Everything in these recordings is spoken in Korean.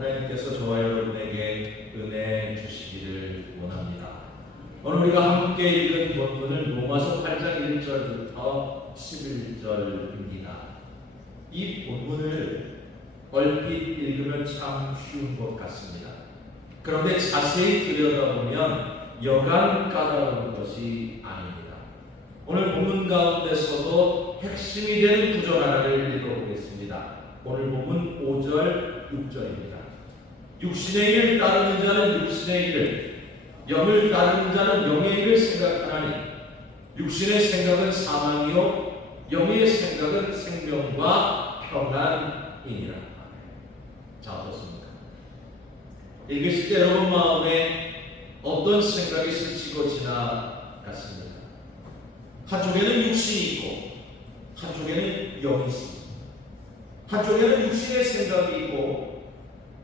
하나님께서 저와 여러분에게 은혜 주시기를 원합니다. 오늘 우리가 함께 읽은 본문은 로마서 8장 1절부터 11절입니다. 이 본문을 얼핏 읽으면 참 쉬운 것 같습니다. 그런데 자세히 들여다보면 여간 까다로운 것이 아닙니다. 오늘 본문 가운데서도 핵심이 되는 구절 하나를 읽어보겠습니다. 오늘 본문 5절, 6절입니다. 육신의 일을 따르는 자는 육신의 일을, 영을 따르는 자는 영의 일을 생각하나니 육신의 생각은 사망이요 영의 생각은 생명과 평안이니라. 자, 어떻습니까? 읽으실 때 여러분 마음에 어떤 생각이 스치고 지나갔습니까? 한쪽에는 육신이 있고 한쪽에는 영이 있습니다. 한쪽에는 육신의 생각이 있고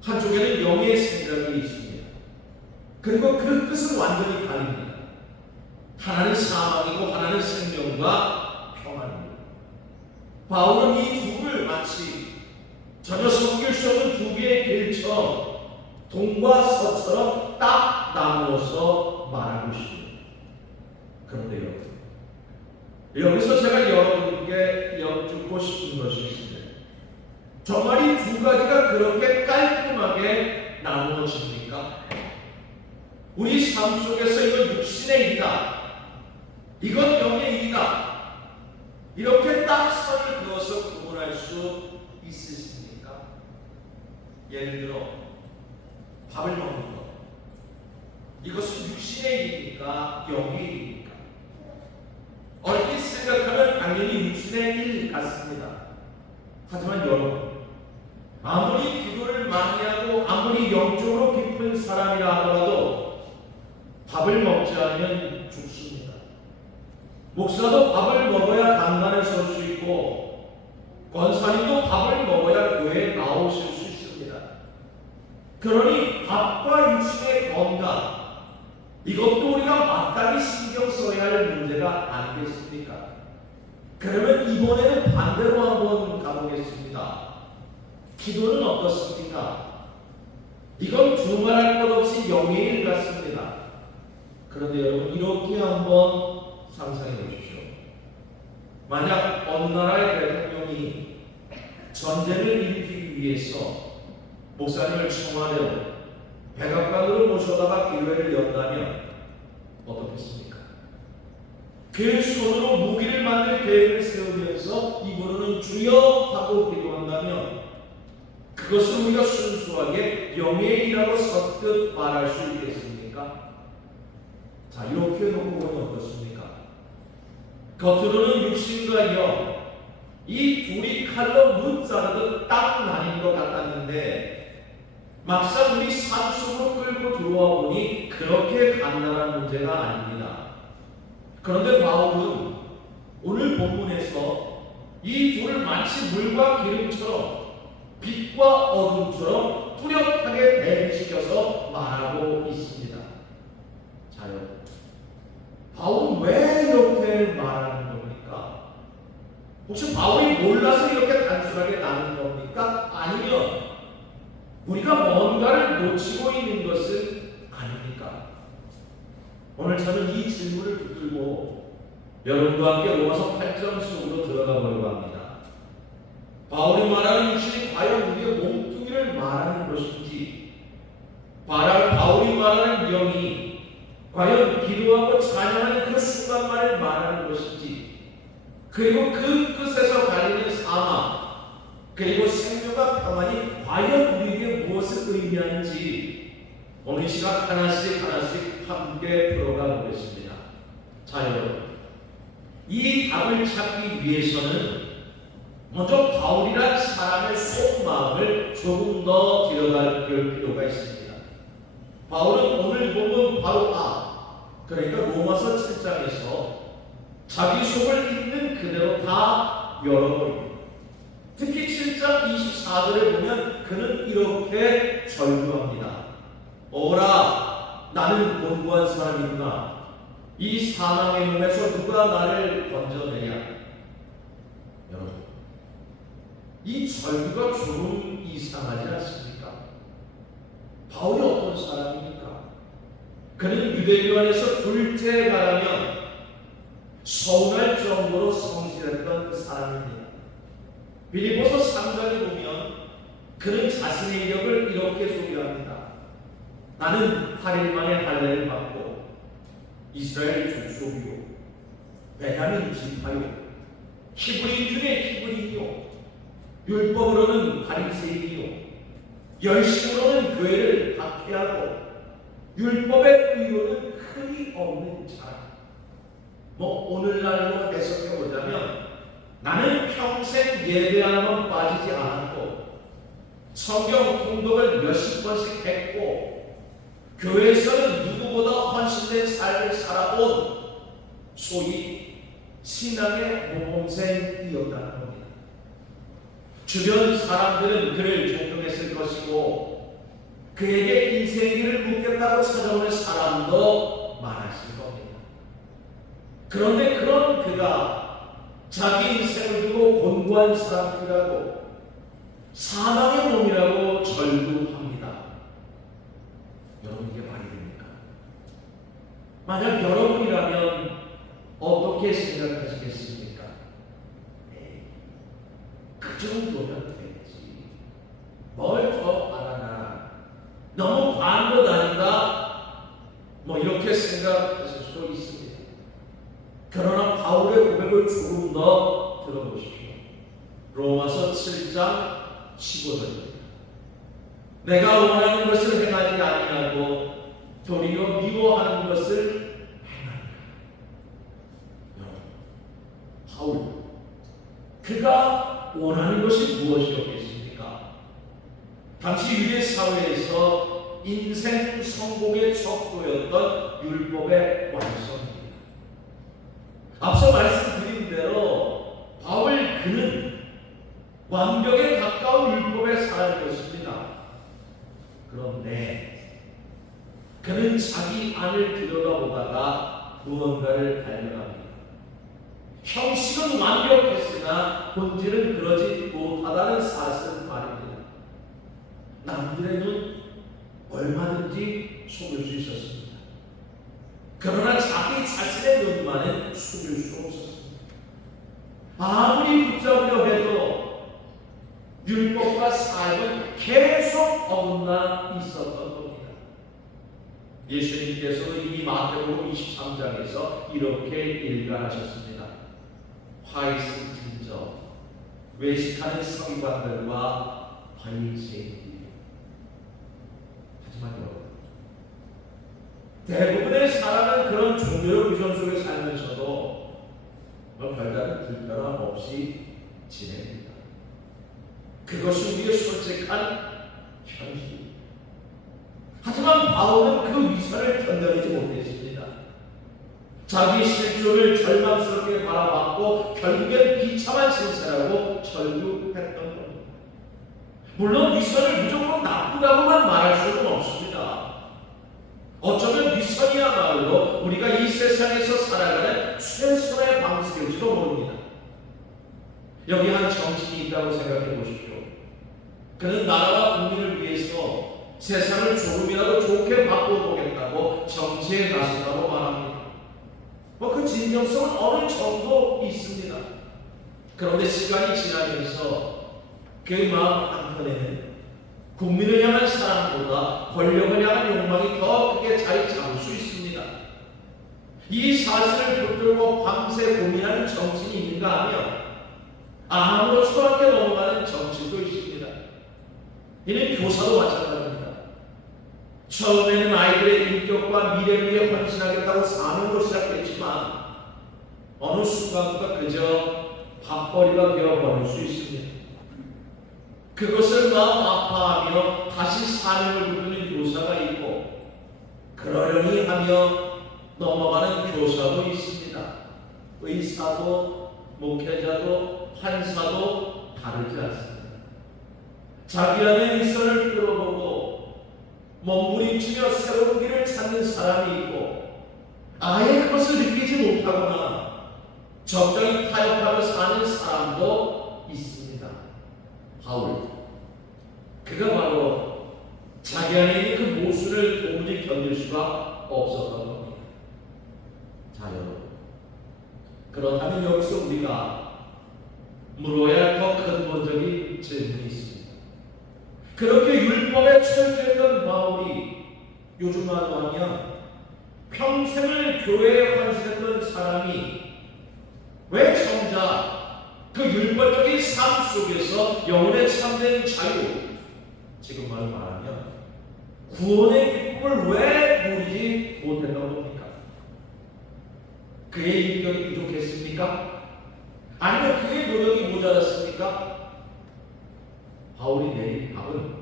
한쪽에는 영의 생각이 있습니다. 그리고 그 뜻은 완전히 다릅니다. 하나는 사망이고 하나는 생명과 평안입니다. 바울은 이 둘을 마치 전혀 섞일 수 없는 두 개의 길처럼 동과 서처럼 딱 나누어서 말하고 있습니다. 그런데요, 여기서 제가 여러분께 여쭙고 싶은 것이 있습니다. 정말 이 두 가지가 그렇게 깔끔하게 나누어집니까? 우리 삶 속에서 이건 육신의 일이다, 이건 영의 일이다, 이렇게 딱 선을 그어서 구분할 수 있으십니까? 예를 들어 밥을 먹는 것, 이것은 육신의 일입니까? 영의 일입니까? 얼핏 생각하면 당연히 육신의 일 같습니다. 하지만 여러분, 아무리 기도를 많이 하고 아무리 영적으로 깊은 사람이라 하더라도 밥을 먹지 않으면 죽습니다. 목사도 밥을 먹어야 강단에 설 수 있고 권사님도 밥을 먹어야 교회에 나오실 수 있습니다. 그러니 밥과 육신의 건강, 이것도 우리가 마땅히 신경 써야 할 문제가 아니겠습니까? 그러면 이번에는 반대로 한번 가보겠습니다. 기도는 어떻습니까? 이건 두말할 것 없이 영의 일 같습니다. 그런데 여러분, 이렇게 한번 상상해 보십시오. 만약 어느 나라의 대통령이 전쟁을 일으키기 위해서 목사님을 청와대로 백악관으로 모셔다가 기회를 연다면 어떻겠습니까? 그 손으로 무기를 만들 계획을 세우면서 입으로는 주여 하고 기도한다면 그것을 우리가 순수하게 영의 일이라고 선뜻 말할 수 있겠습니까? 자, 이렇게 놓고 보면 어떻습니까? 겉으로는 육신과 영, 이 둘이 칼로 눈 자르듯 딱 나뉜 것 같았는데 막상 우리 삶 속으로 끌고 들어와 보니 그렇게 간단한 문제가 아닙니다. 그런데 바울은 오늘 본문에서 이 둘을 마치 물과 기름처럼 빛과 어둠처럼 뚜렷하게 대비시켜서 말하고 있습니다. 자요, 바울은 왜 이렇게 말하는 겁니까? 혹시 바울이 몰라서 이렇게 단순하게 나눈 겁니까? 아니면 우리가 뭔가를 놓치고 있는 것은 아닙니까? 오늘 저는 이 질문을 붙들고 여러분과 함께 로마서 8장 속으로 들어가 보려고 합니다. 바울이 말하는 육신이 과연 우리의 몸뚱이를 말하는 것인지, 바울이 말하는 영이 과연 기도하고 찬양하는 그 순간만을 말하는 것인지, 그리고 그 끝에서 갈리는 사망, 그리고 생명과 평안이 과연 우리에게 무엇을 의미하는지 오늘 이 시간 하나씩 함께 풀어가 보겠습니다. 자, 여러분, 이 답을 찾기 위해서는 먼저 바울이란 사람의 속마음을 조금 더 들여다볼 필요가 있습니다. 바울은 오늘 보면 바로 그러니까 로마서 7장에서 자기 속을 있는 그대로 다 열어버립니다. 특히 7장 24절에 보면 그는 이렇게 절규합니다. 오라, 나는 곤고한 사람이구나. 이 사망의 몸에서 누가 나를 건져내냐. 여러분, 이 절규가 조금 이상하지 않습니까? 바울이 어떤 사람입니까? 그는 유대교안에서 둘째 가라면 서운할 정도로 성실했던 사람입니다. 빌립보서 3장에 보면 그는 자신의 이력을 이렇게 소개합니다. 나는 8일 만에 할례를 받고 이스라엘 족속이요 베냐민 지파요 히브리인 중에 히브리인이요 율법으로는 바리새인이요 열심으로는 교회를 박해하고 율법의 의로는 흠이 없는 자. 오늘날로 해석해 보자면 나는 평생 예배 한번 빠지지 않았고 성경 통독을 몇십 번씩 했고 교회에서는 누구보다 헌신된 삶을 살아온 소위 신앙의 모범생이었다는 겁니다. 주변 사람들은 그를 존경했을 것이고 그에게 인생길을 묻겠다고 찾아오는 사람도 많았을 겁니다. 그런데 그런 그가 자기 인생을 두고 곤고한 사람이라고 사망의 몸이라고 절규합니다. 여러분 이게 말이 됩니까? 만약 여러분이라면 어떻게 생각하시겠습니까? 그 정도면 되지. 뭘 더 바라나? 너무 관도 다닌다? 이렇게 생각하실 수도 있습니다. 그러나 바울의 고백을 조금 더 들어보십시오. 로마서 7장 15절입니다. 내가 원하는 것을 행하지 아니하고 도리어 미워하는 것을 행하리라. 바울, 그가 원하는 것이 무엇이었겠습니까? 당시 유대 사회에서 인생 성공의 척도였던 율법의 완성입니다. 앞서 말씀드린 대로 바울 그는 완벽에 가까운 율법의 사람이었습니다. 그런데 그는 자기 안을 들여다보다가 무언가를 발견합니다. 형식은 완벽했으나 본질은 그러지 못하다는 사실은 말입니다. 남들의 눈 얼마든지 속일 수 있었습니다. 그러나 자기 자신의 눈만은 속일 수 없었습니다. 아무리 붙잡으려 해도 율법과 삶은 계속 어긋나 있었던 겁니다. 예수님께서 이미 마태복음 23장에서 이렇게 일가하셨습니다. 화 있은 진저 외식하는 서기관들과 바리새인들. 하지만 여러분, 대부분의 사람은 그런 종교적 비전 속에 살면서도 별다른 불편함 없이 지냅니다. 그것이 우리의 솔직한 현실입니다. 하지만 바울은 그 위선을 견뎌내지 못했습니다. 자기 실존을 절망스럽게 바라봤고 결국엔 비참한 신세라고 절규했던 겁니다. 물론 위선을 무조건 나쁘다고만 말할 수는 없습니다. 어쩌면 위선이야말로 우리가 이 세상에서 살아가는 최선의 방식일지도 모릅니다. 여기 한 정치인이 있다고 생각해 보십시오. 그는 나라와 국민을 위해서 세상을 조금이라도 좋게 바꿔보겠다고 정치에 나섰다고 말합니다. 그 진정성은 어느 정도 있습니다. 그런데 시간이 지나면서 그 마음 한편에는 국민을 향한 사랑보다 권력을 향한 욕망이 더 크게 자리 잡을 수 있습니다. 이 사실을 붙들고 밤새 고민하는 정치인이 있는가 하면 아무렇지도 않게 넘어가는 정치도 있습니다. 이는 교사도 마찬가지입니다. 처음에는 아이들의 인격과 미래를 위해 헌신하겠다고 사명으로 시작했지만 어느 순간부터 그저 밥벌이가 되어버릴 수 있습니다. 그것을 마음 아파하며 다시 사명을 붙드는 교사가 있고 그러려니 하며 넘어가는 교사도 있습니다. 의사도 목회자도 판사도 다르지 않습니다. 자기 안에 일선을 끌어보고 몸부림치며 새로운 길을 찾는 사람이 있고 아예 그것을 느끼지 못하거나 적당히 타협하며 사는 사람도 있습니다. 바울, 그가 바로 자기 자기 안에 있는 그 모순을 도무지 견딜 수가 없었던 겁니다. 자, 여러분, 그렇다면 여기서 우리가 물어야 할 더 근본적인 질문이 있습니다. 그렇게 율법에 철저했던 바울이 요즘 말로 하면 평생을 교회에 헌신했던 사람이 왜 정작 그 율법적인 삶 속에서 영혼의 참된 자유, 지금 말하면 구원의 기쁨을 왜 누리지 못했던 겁니까? 그의 인격이 부족했습니까? 아니면 그의 노력이 모자랐습니까? 바울이 내린 답은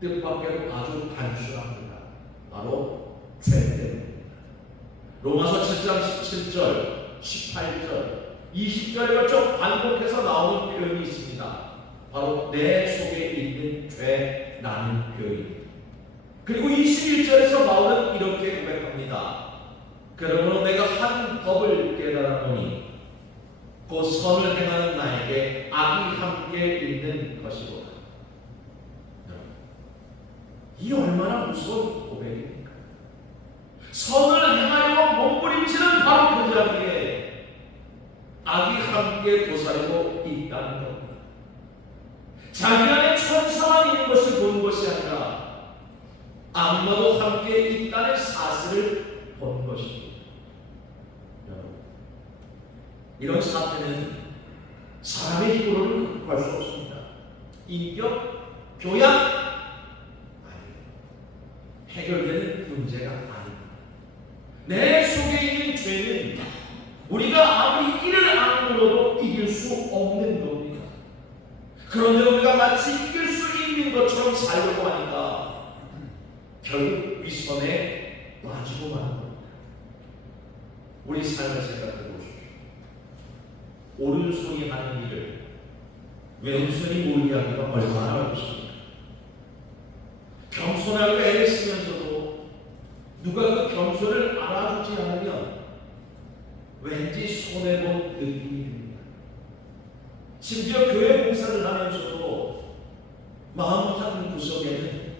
뜻밖에도 아주 단순합니다. 바로 죄 때문입니다. 로마서 7장 17절, 18절, 20절에 걸쳐 반복해서 나오는 표현이 있습니다. 바로 내 속에 있는 죄라는 표현입니다. 그리고 21절에서 바울은 이렇게 고백합니다. 그러므로 내가 한 법을 깨달았노니 곧 선을 행하는 나에게 악이 함께 있는 것이로다. 이 얼마나 무서운 고백입니까? 선을 행하려고 몸부림치는 바로 그 자리에 악이 함께 도사리고 있다는 겁니다. 자기 안에 천사만 있는 것을 본 것이 아니라 악마도 함께 있다는 사실을 본 것입니다. 여러분, 이런 사태는 사람의 힘으로는 극복할 수 없습니다. 인격, 교양, 아니에요. 해결되는 문제가 아닙니다. 내 속에 있는 죄는 우리가 아무리 이를 악물어도 이길 수 없는 겁니다. 그런데 우리가 마치 이길 수 있는 것처럼 살려고 하니까 결국 위선에 빠지고 마는 겁니다. 우리 삶을 생각해 보십시오. 오른손이 하는 일을 왼손이 몰게 하기가 얼마나 어렵습니까? 겸손하고 애를 쓰면서도 누가 그 겸손을 알아주지 않으면 왠지 손해본 느낌이 듭니다. 심지어 교회 봉사를 하면서도 마음 한 구석에는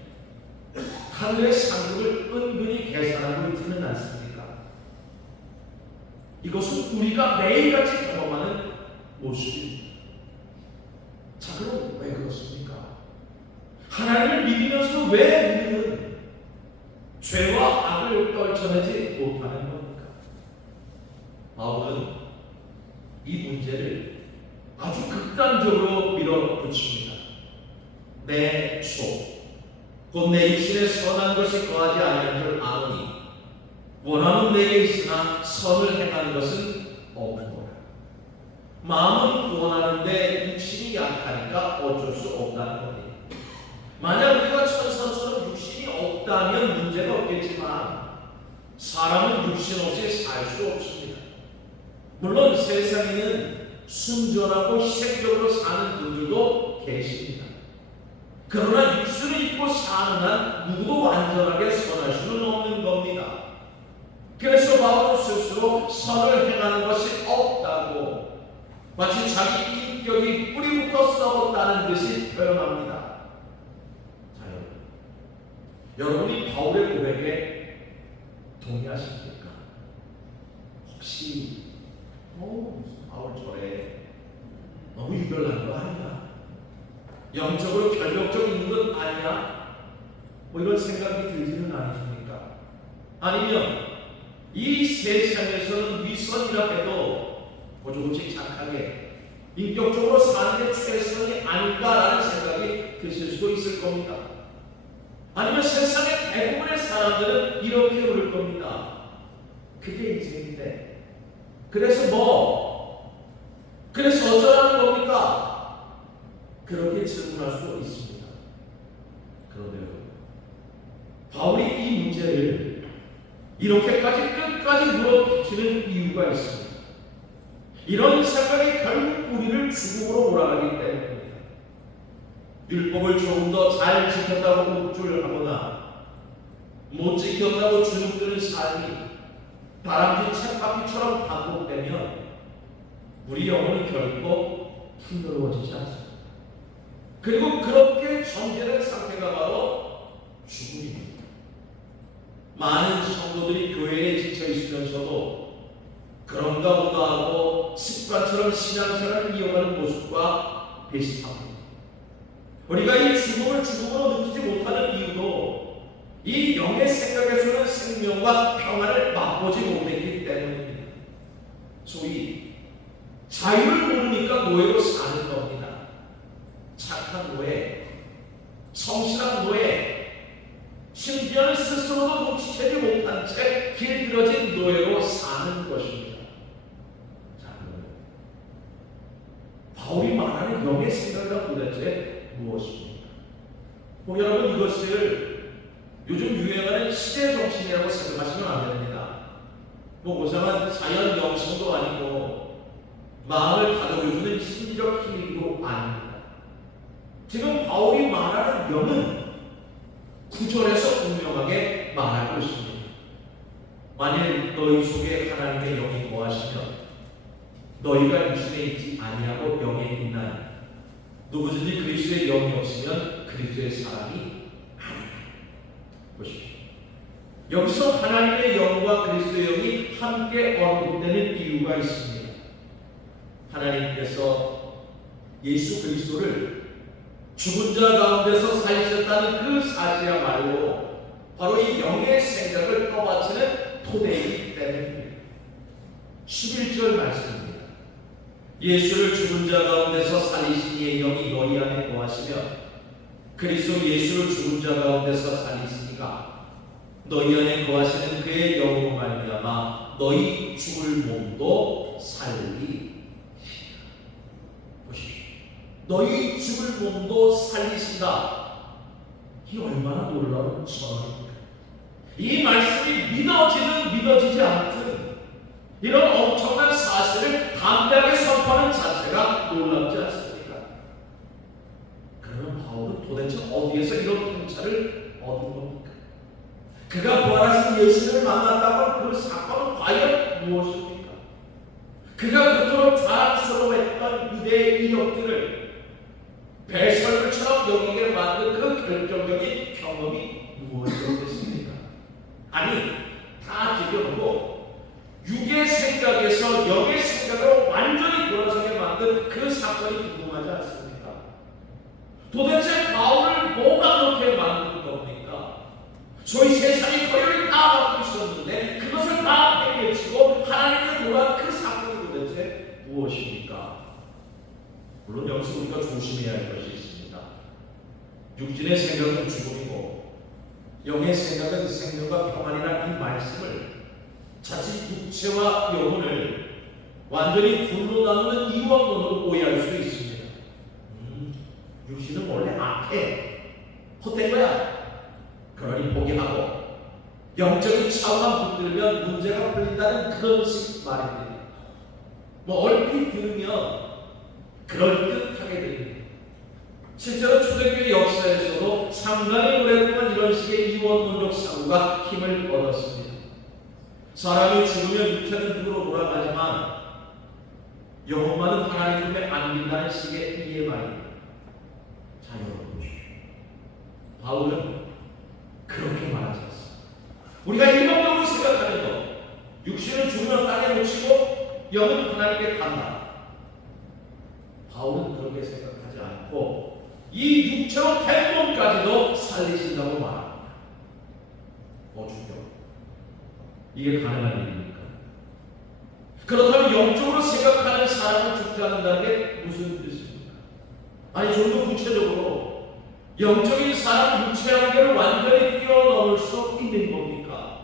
하늘의 상급을 은근히 계산하고 있지는 않습니까? 이것은 우리가 매일같이 경험하는 모습입니다. 자, 그럼 왜 그렇습니까? 하나님을 믿으면서도 왜 우리는 죄와 악을 떨쳐내지 못하는 겁니까? 바울은 이 문제를 아주 극단적으로 밀어붙입니다. 내 속, 곧 내 육신에 선한 것이 거하지 아니한 줄 아노니 원함은 내게 있으나 선을 행하는 것은 없노라. 마음은 구원하는데 육신이 약하니까 어쩔 수 없다는 겁니다. 만약 우리가 천사처럼 육신이 없다면 문제가 없겠지만 사람은 육신 없이 살 수 없습니다. 물론 세상에는 순전하고 희생적으로 사는 분들도 계십니다. 그러나 육신을 입고 사는 한 누구도 완전하게 선할 수는 없는 겁니다. 그래서 바울은 스스로 선을 행하는 것이 없다고 마치 자기 인격이 뿌리부터 썩었다는 듯이 표현합니다. 자, 여러분이 바울의 고백에 동의하십니까? 혹시 바울 저래 너무 유별난 거 아니야? 영적으로 결벽적 있는 것 아니야? 뭐 이런 생각이 들지는 않으십니까? 아니면 이 세상에서는 위선이라 해도 조금씩 착하게 인격적으로 사는 게 최선이 아닌가라는 생각이 드실 수도 있을 겁니다. 아니면 세상의 대부분의 사람들은 이렇게 그럴 겁니다. 그게 인생인데 그래서 어쩌라는 겁니까? 그렇게 질문할 수도 있습니다. 그런데요, 바울이 이 문제를 이렇게까지 끝까지 물어붙이는 이유가 있습니다. 이런 생각이 결국 우리를 죽음으로 몰아가기 때문입니다. 율법을 조금 더 잘 지켰다고 묵줄하거나 못 지켰다고 주눅드는 삶이 다람쥐 쳇바퀴처럼 반복되면 우리 영혼이 결코 풍요로워지지 않습니다. 그리고 그렇게 정제된 상태가 바로 죽음. 많은 성도들이 교회에 지쳐 있으면서도 그런가 보다 하고 습관처럼 신앙생활을 이어가는 모습과 비슷합니다. 우리가 이 죽음을 죽음으로 느끼지 못하는 이유도 이 영의 생각에서는 생명과 평안을 맛보지 못했기 때문입니다. 소위 자유를 모르니까 노예로 사는 겁니다. 착한 노예, 성실한 노예, 심지어는 스스로도 눈치채지 못한 채 길들여진 노예로 사는 것입니다. 자, 바울이 말하는 영의 생각이란 도대체 무엇입니까? 여러분, 이것을 요즘 유행하는 시대 정신이라고 생각하시면 안 됩니다. 고상한 자연 영성도 아니고 마음을 다독여주는 심리적 힐링도 아닙니다. 지금 바울이 말하는 영은 9절에서 분명하게 말하고 있습니다. 만일 너희 속에 하나님의 영이 거하시면 너희가 육신에 있지 아니하고 영에 있나니 누구든지 그리스도의 영이 없으면 그리스도의 사람이 아니라. 보십시오. 여기서 하나님의 영과 그리스도의 영이 함께 언급되는 이유가 있습니다. 하나님께서 예수 그리스도를 죽은 자 가운데서 살리셨다는 그 사실이야말로 바로 이 영의 생각을 떠받치는 토대이기 때문입니다. 11절 말씀입니다. 예수를 죽은 자 가운데서 살리신 이의 영이 너희 안에 거하시며 그리스도 예수를 죽은 자 가운데서 살리시니까 너희 안에 거하시는 그의 영으로 말미암아 너희 죽을 몸도 살리시리라. 보십시오. 너희 죽을 몸도 살리신다. 이게 얼마나 놀라운 선언입니까? 이 말씀이 믿어지든 믿어지지 않든 이런 엄청난 사실을 담대하게 선포하는 자체가 놀랍지 않습니까? 그러면 바울은 도대체 어디에서 이런 통찰을 얻은 겁니까? 그가 부활하신 예수를 만났다고 그 사건은 과연 무엇입니까? 그가 그토록 자랑스러워했던 유대의 이력들을 배설물처럼 여기게 만든 그 결정적인 경험이 무엇이었겠습니까? 아니, 다 지켜보고 육의 생각에서 영의 생각으로 완전히 돌아서게 만든 그 사건이 궁금하지 않습니까? 도대체 바울을 뭐가 그렇게 만든 겁니까? 소위 세상의 거리를 다 갖고 있었는데 그것을 다 내려치고 하나님께 돌아온 그 사건이 도대체 무엇입니까? 물론 여기서 우리가 조심해야 할 것이 있습니다. 육신의 생각은 죽음이고 영의 생각은 생명과 평안이라는 이 말씀을 자칫 육체와 영혼을 완전히 둘로 나누는 이원론으로 오해할 수 있습니다. 육신은 원래 악해, 헛된 거야. 그러니 포기하고 영적인 차원만 붙들면 문제가 풀린다는 그런 식 말입니다. 얼핏 들으면 그럴듯하게 들립니다. 실제로 초대교회 역사에서도 상당히 오랫동안 이런 식의 이원론적 사고가 힘을 얻었습니다. 사람이 죽으면 육체는 누구로 돌아가지만 영혼만은 하나님 품에 안긴다는 식의 이해 말입니다. 자, 여러분 보십시오. 바울은 그렇게 말하지 않습니다. 우리가 일반적으로 생각하는 것, 육신은 죽으면 땅에 묻히고 영은 하나님께 간다. 바울은 그렇게 생각하지 않고 이 육체로 된 몸까지도 살리신다고 말합니다. 죽여. 이게 가능한 일입니까? 그렇다면 영적으로 생각하는 사람은 죽지 않는다는 게 무슨 뜻입니까? 아니, 좀 더 구체적으로 영적인 사람 육체 한계를 완전히 뛰어넘을 수 있는 겁니까?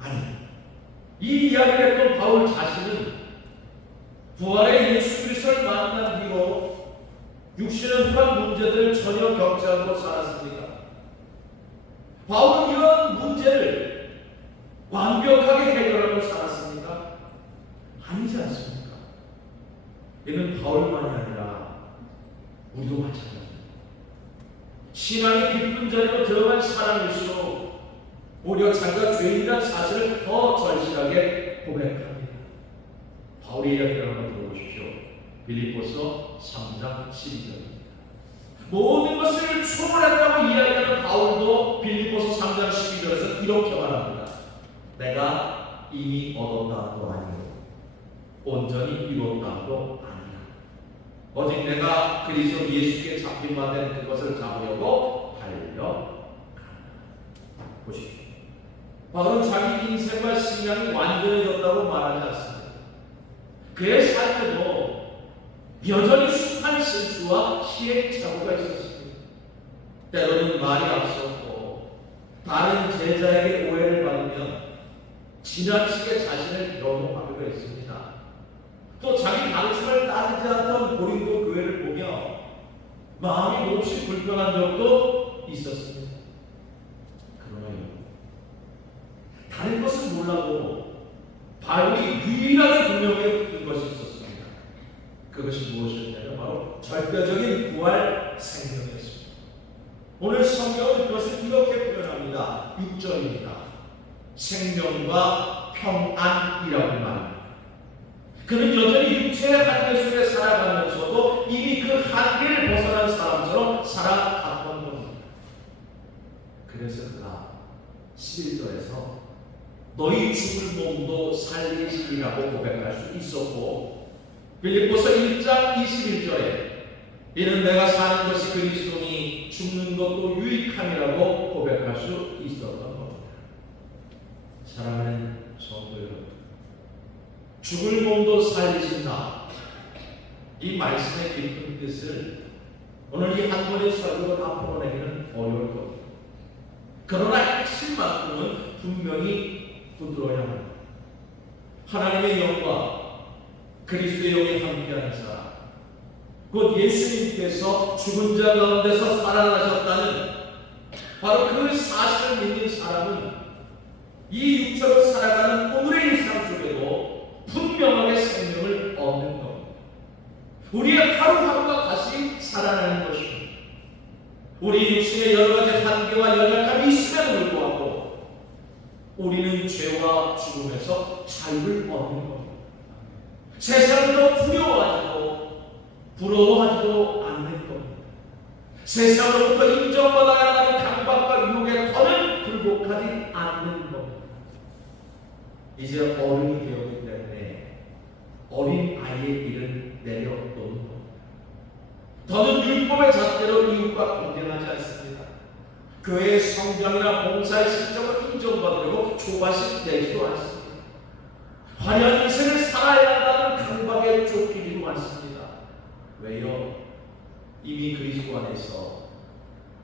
아니, 이 이야기를 했던 바울 자신은 부활의 예수 그리스도를 만난 뒤로 육신은 그런 문제들을 전혀 겪지 않고 살았습니다. 바울은 이런 문제를 완벽하게 해결하고 살았습니까? 아니지 않습니까? 이는 바울만이 아니라 우리도 마찬가지입니다. 신앙의 깊은 자리로 들어간 사람일수록 오히려 자기가 죄인이라는 사실을 더 절실하게 고백합니다. 바울의 이야기를 한번 들어보십시오. 빌립보서 3장 12절입니다. 모든 것을 초월했다고 이야기하는 바울도 빌립보서 3장 12절에서 이렇게 말합니다. 내가 이미 얻었다도 아니고 온전히 이뤘다도 아니야. 오직 내가 그리스도 예수께 잡힌 바 된 그것을 잡으려고 달려간다. 보십시오. 바울은 자기 인생과 신앙이 완전해졌다고 말하지 않습니다. 그의 삶에도 여전히 숱한 실수와 시행착오가 있었습니다. 때로는 말이 앞섰고 다른 제자에게 오해를 받으면 지나치게 자신을 변호하기도 했습니다. 또 자기 가르침을 따르지 않던 고린도 교회를 보며 마음이 몹시 불편한 적도 있었습니다. 그러나요, 다른 것은 몰라도 바울이 유일하게 분명히 붙은 것이 있었습니다. 그것이 무엇이었냐면 바로 절대적인 부활 생명이었습니다. 오늘 성경은 그것을 이렇게 표현합니다. 6절입니다. 생명과 평안이라고 말합니다. 그는 여전히 육체의 한계 속에 살아가면서도 이미 그 한계를 벗어난 사람처럼 살아갔던 겁니다. 그래서 그가 11절에서 너희 죽을 몸도 살리시리라고 고백할 수 있었고, 빌립보서 1장 21절에 이는 내가 사는 것이 그리스도니 죽는 것도 유익함이라고 고백할 수 있었던 겁니다. 사랑하는 성도 여러분, 죽을 몸도 살리신다. 이 말씀의 깊은 뜻을 오늘 이 한 번의 설교로 다 풀어내기는 어려울 겁니다. 그러나 핵심만큼은 분명히 붙들어야 합니다. 하나님의 영과 그리스도의 영이 함께하는 사람, 곧 예수님께서 죽은 자 가운데서 살아나셨다는 바로 그 사실을 믿는 사람은 이 육체로 살아가는 오늘의 일상 속에도 분명하게 생명을 얻는 겁니다. 우리의 하루하루가 다시 살아나는 것입니다. 우리 육신의 여러 가지 한계와 연약함이 있음에도 불구하고 우리는 죄와 죽음에서 자유를 얻는 겁니다. 세상도 두려워하지도 부러워하지도 않는 겁니다. 세상으로부터 인정받아야 한다는 강박과 유혹에 더는 굴복하지 않는 겁니다. 이제 어른이 되었기 때문에 어린 아이의 일은 내려놓는 겁니다. 더는 율법의 잣대로 이웃과 경쟁하지 않습니다. 교회의 성장이나 봉사의 실적을 인정받으려고 조바심 내지도 않습니다. 화려한 인생을 살아야 한다는 강박에 쫓기지도 않습니다. 왜요? 이미 그리스도 안에서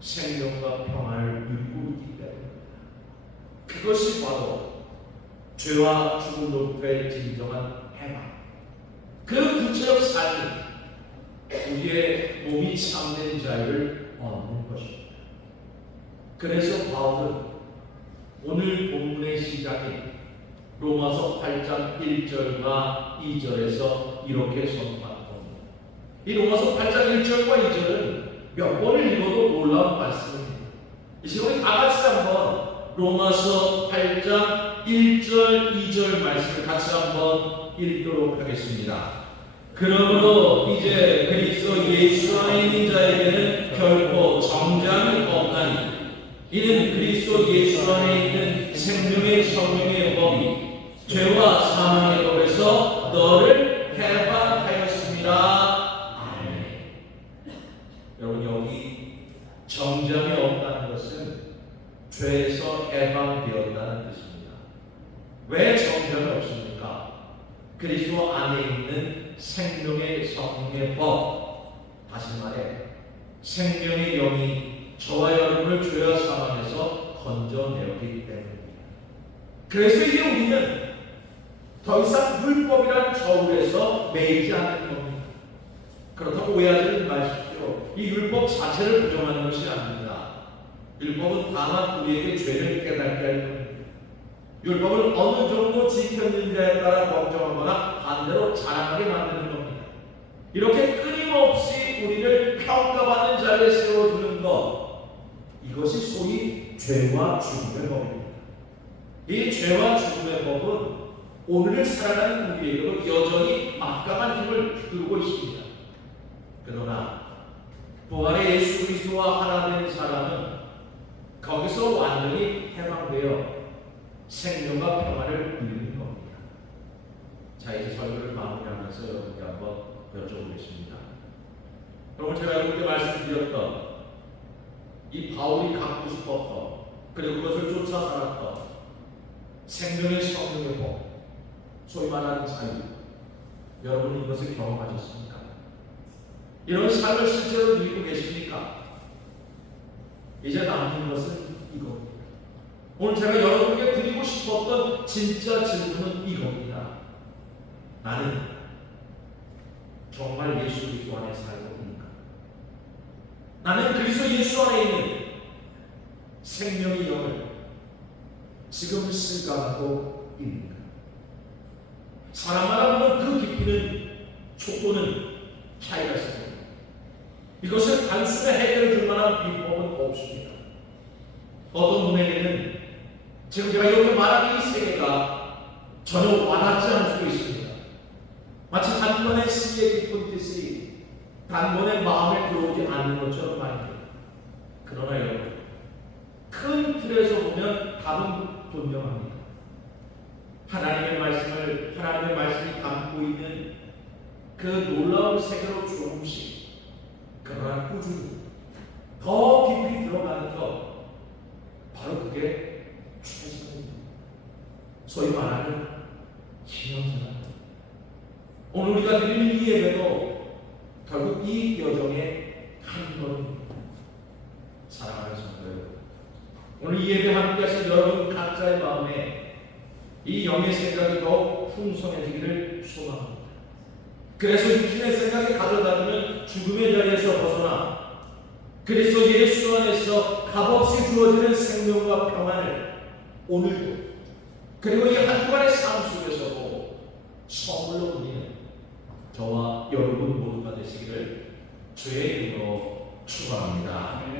생명과 평안을 누리고 있기 때문입니다. 그것이 바로 죄와 죽음으로부터의 진정한 해방, 그 구체적 삶이 우리의 몸이 참된 자유를 얻는 것입니다. 그래서 바울은 오늘 본문의 시작인 로마서 8장 1절과 2절에서 이렇게 선포합니다. 이 로마서 8장 1절과 2절은 몇 번을 읽어도 놀라운 말씀입니다. 이 시간에 다 같이 한번 로마서 8장 1절, 2절 말씀을 같이 한번 읽도록 하겠습니다. 그러므로 이제 그리스도 예수 안에 있는 자에게는 결코 정죄함이 없나니 이는 그리스도 예수 안에 있는 생명의 성령의 법이 죄와 사망의 법에서 너를 해방하였습니다. 아멘. 여러분, 여기 정죄함이 없다는 것은 죄에서 해방되었다는 뜻입니다. 왜 정죄함이 없습니까? 그리스도 안에 있는 생명의 성령의 법, 다시 말해 생명의 영이 저와 여러분을 죄와 사망에서 건져내었기 때문입니다. 그래서 이제 우리는 더 이상 율법이란 저울에서 매이지 않는 겁니다. 그렇다고 오해하지 마십시오. 이 율법 자체를 부정하는 것이 아닙니다. 율법은 다만 우리에게 죄를 깨닫게 할 뿐입니다. 율법을 어느 정도 지켰는지에 따라 걱정하거나 반대로 자랑하게 만드는 겁니다. 이렇게 끊임없이 우리를 평가받는 자리에 세워두는 것, 이것이 소위 죄와 죽음의 법입니다. 이 죄와 죽음의 법은 오늘을 살아가는 우리에게도 여전히 막강한 힘을 휘두르고 있습니다. 그러나 부활의 예수 그리스도와 하나 된 사람은 거기서 완전히 해방되어 생명과 평안을 누리는 겁니다. 자, 이제 설교를 마무리하면서 여러분께 한번 여쭤보겠습니다. 여러분, 제가 여러분께 말씀드렸던 이 바울이 갖고 싶었던, 그리고 그것을 쫓아 살았던 생명의 성령의 법, 소위 말하는 자유, 여러분 이것을 경험하셨습니까? 이런 삶을 실제로 누리고 계십니까? 이제 남는 것은 이겁니다. 오늘 제가 여러분에게 드리고 싶었던 진짜 질문은 이겁니다. 나는 정말 예수 그리스도 안에 살고 있는가? 나는 그리스도 예수 안에 있는 생명의 영을 지금 실감하고 있는가? 사람마다 보는 그 깊이는, 촉도는 차이가 있습니다. 이것을 단순히 해결해 줄 만한 비법은 없습니다. 어떤 분에게는 지금 제가 이렇게 말하는 이 세계가 전혀 와닿지 않을 수도 있습니다. 마치 단번에 시의 깊은 뜻이 단번에 마음에 들어오지 않는 것처럼 말입니다. 그러나 여러분, 큰 틀에서 보면 답은 분명합니다. 하나님의 말씀이 담고 있는 그 놀라운 세계로 조금씩, 그러나 꾸준히 더 깊이 들어가는 것, 바로 그게 최선입니다. 소위 말하는 신앙생활. 오늘 우리가 드리는 이 예배도 결국 이 여정의 한 걸음입니다. 사랑하는 성도 여러분, 오늘 이 예배 함께하신 여러분 각자의 마음에 이 영의 생각이 더욱 풍성해지기를 소망합니다. 그래서 육신의 생각이 가져다주는 죽음의 자리에서 벗어나 그리스도 예수 안에서 값없이 주어지는 생명과 평안을 오늘도, 그리고 이 한 주간의 삶 속에서도 선물로 드리는 저와 여러분 모두가 되시기를 주의 이름으로 축원합니다.